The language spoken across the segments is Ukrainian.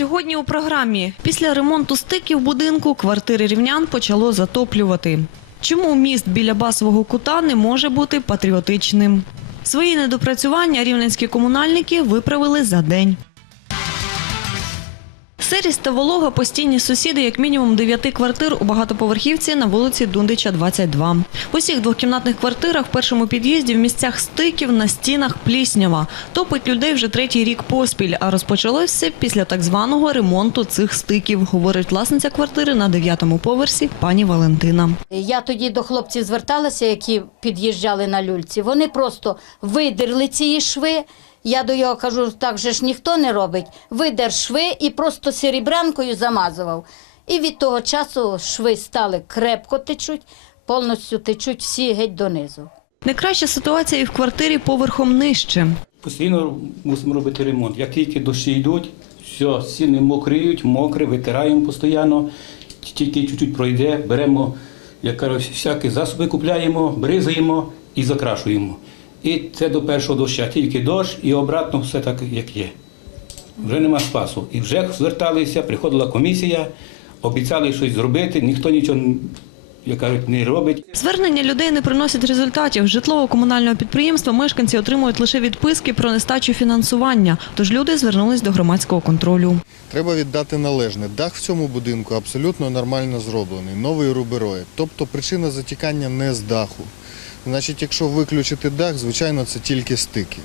Сьогодні у програмі після ремонту стиків будинку квартири рівнян почало затоплювати. Чому міст біля басового кута не може бути патріотичним? Свої недопрацювання рівненські комунальники виправили за день. Сирість та волога постійні сусіди як мінімум дев'яти квартир у багатоповерхівці на вулиці Дундича, 22. В усіх двохкімнатних квартирах в першому під'їзді в місцях стиків на стінах пліснява. Топить людей вже третій рік поспіль, а розпочалося після так званого ремонту цих стиків, говорить власниця квартири на дев'ятому поверсі пані Валентина. Я тоді до хлопців зверталася, які під'їжджали на люльці. Вони просто видерли ці шви. Я до його кажу, так же ж ніхто не робить. Видер шви і просто серебрянкою замазував. І від того часу шви стали крепко течуть, повністю течуть всі геть донизу. Найкраща ситуація і в квартирі поверхом нижче. Постійно мусимо робити ремонт. Як тільки дощі йдуть, все, стіни мокріють, мокре, витираємо постійно. Тільки чуть-чуть пройде, беремо, як кажуть, всякі засоби купляємо, бризаємо і закрашуємо. І це до першого доща, тільки дощ і обратно все так, як є. Вже нема спасу. І вже зверталися, приходила комісія, обіцяли щось зробити, ніхто нічого, як кажуть, не робить. Звернення людей не приносять результатів. Житлово-комунального підприємства мешканці отримують лише відписки про нестачу фінансування. Тож люди звернулись до громадського контролю. Треба віддати належне. Дах в цьому будинку абсолютно нормально зроблений, новий рубероїд. Тобто причина затікання не з даху. Значить, якщо виключити дах, звичайно, це тільки стики.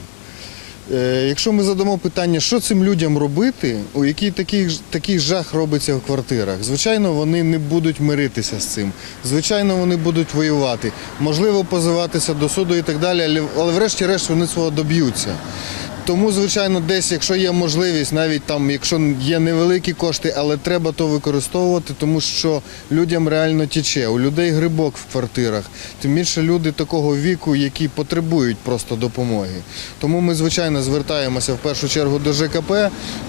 Е, Якщо ми задамо питання, що цим людям робити, у який такий, такий жах робиться в квартирах, звичайно, вони не будуть миритися з цим. Звичайно, вони будуть воювати, можливо, позиватися до суду і так далі, але, але врешті-решт вони свого доб'ються. Тому, звичайно, десь, якщо є можливість, навіть там, якщо є невеликі кошти, але треба то використовувати, тому що людям реально тіче. У людей грибок в квартирах. Тим більше люди такого віку, які потребують просто допомоги. Тому ми, звичайно, звертаємося в першу чергу до ЖКП,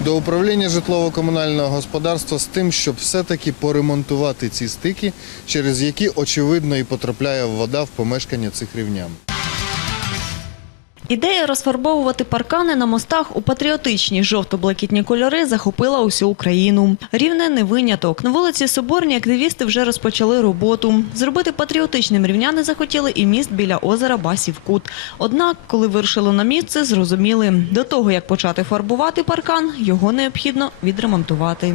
до управління житлово-комунального господарства з тим, щоб все-таки поремонтувати ці стики, через які очевидно і потрапляє вода в помешкання цих рівнян. Ідея розфарбовувати паркани на мостах у патріотичні жовто-блакитні кольори захопила усю Україну. Рівне не виняток. На вулиці Соборній активісти вже розпочали роботу. Зробити патріотичним рівняни захотіли і міст біля озера Басів Кут. Однак, коли вирушили на місце, зрозуміли, до того як почати фарбувати паркан, його необхідно відремонтувати.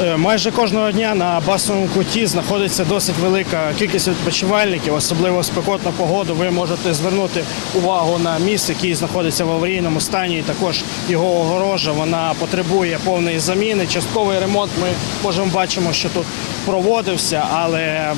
Е, Майже кожного дня на басовому куті знаходиться досить велика кількість відпочивальників, особливо в спекотну погоду. Ви можете звернути увагу на міст, який знаходиться в аварійному стані. І також його огорожа вона потребує повної заміни. Частковий ремонт ми можемо бачимо, що тут проводився, але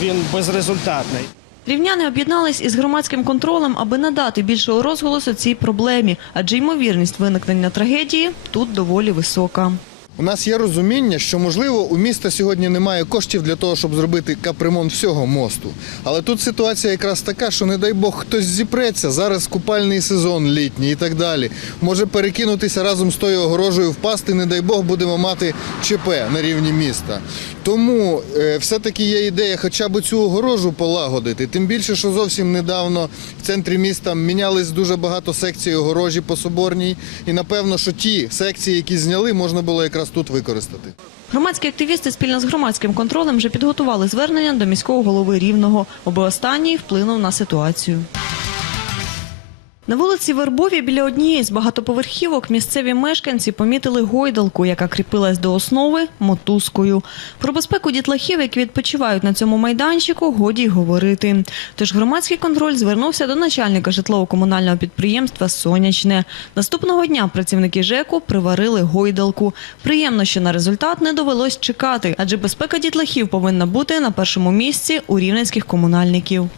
він безрезультатний. Рівняни об'єднались із громадським контролем, аби надати більшого розголосу цій проблемі, адже ймовірність виникнення трагедії тут доволі висока. У нас є розуміння, що можливо у міста сьогодні немає коштів для того, щоб зробити капремонт всього мосту. Але тут ситуація якраз така, що не дай Бог хтось зіпреться. Зараз купальний сезон літній і так далі. Може перекинутися разом з тою огорожею, впасти. Не дай Бог будемо мати ЧП на рівні міста. Тому е, все-таки є ідея, хоча б цю огорожу полагодити. Тим більше, що зовсім недавно в центрі міста мінялись дуже багато секцій огорожі по соборній. І напевно, що ті секції, які зняли, можна було якраз тут використати. Громадські активісти спільно з громадським контролем вже підготували звернення до міського голови Рівного, аби останній вплинув на ситуацію. На вулиці Вербові біля однієї з багатоповерхівок місцеві мешканці помітили гойдалку, яка кріпилась до основи мотузкою. Про безпеку дітлахів, які відпочивають на цьому майданчику, годі й говорити. Тож громадський контроль звернувся до начальника житлово-комунального підприємства Сонячне. Наступного дня працівники ЖЕКу приварили гойдалку. Приємно, що на результат не довелось чекати, адже безпека дітлахів повинна бути на першому місці у рівненських комунальників.